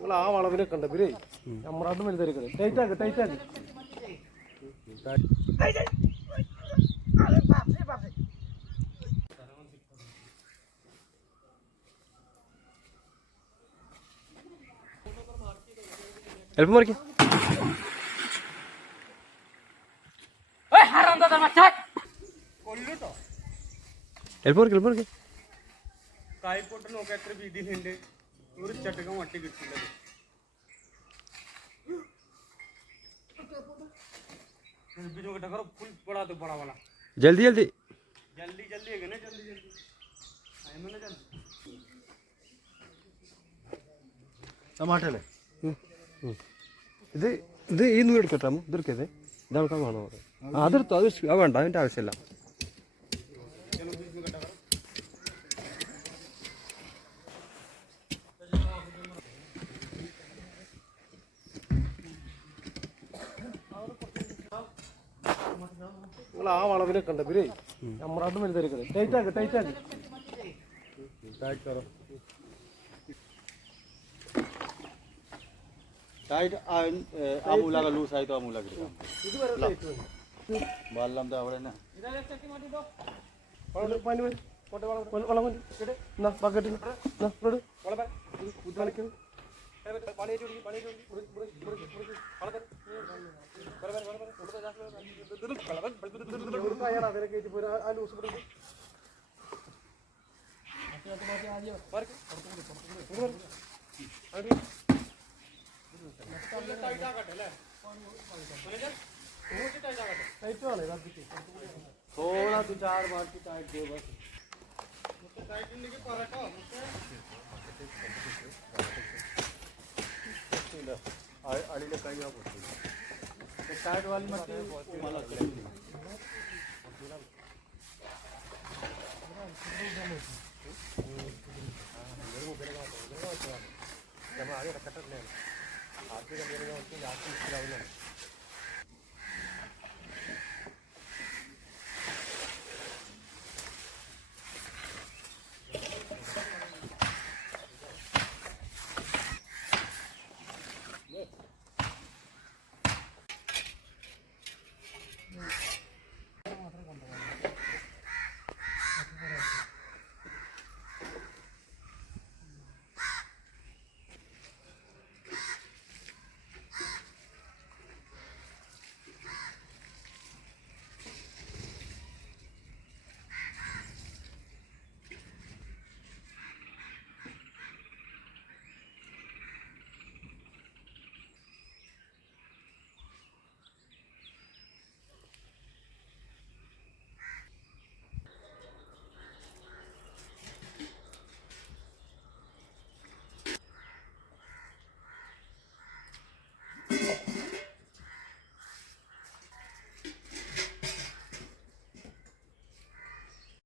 നിങ്ങൾ ആ വളവിലൊക്കെ ഉണ്ട് ഇവരേ നമ്മളാട്ടും വലുതായിരിക്കും ടൈറ്റ് ആക്ക് ടൈറ്റ് ആക്ക്. എളുപ്പം മറിക്കും. എളുപ്പം മറിക്കും എളുപ്പം മറിക്കും. കായ്പോട്ട് നോക്കാം എത്ര വീതിയിലുണ്ട് ഒരു ചട്ടക്കം വട്ടി കിട്ടുന്നത് बीजों का टकर फुल बड़ा तो बड़ा वाला ജൽദി ജൽദി जल्दी जल्दी है ना जल्दी जल्दी आए मैंने जल्दी ടമാട്ടല്ലേ ഇത് ഇത് ഈ നൂല് എടുക്കട്ടെ അമ്മ ഇതെടുക്കത് ഇതെടുക്കാൻ വേണോ ആ അതെടുത്തു അത് അത് വേണ്ട അതിൻ്റെ ആവശ്യമില്ല നിങ്ങൾ ആ വളവിലൊക്കെ ഉണ്ട് ഇവരേ. നമ്മളാട്ട് വലുതായിരിക്കും ടൈറ്റ് ആക്ക് ടൈറ്റ് ആക്ക്. ടൈറ്റ് ആ മൂലാക ലൂസ് ആയിട്ടോ ആ മൂലാക ബാലാം അവിടെ തന്നെ. ബക്കറ്റിൽ थोड़ा दो चार बार की टाइट दो बस केलं अळीला काही ते साठ वालमध्ये मला त्यामुळे आधी कटत नाही आर्थिक गेलं जास्त लावलं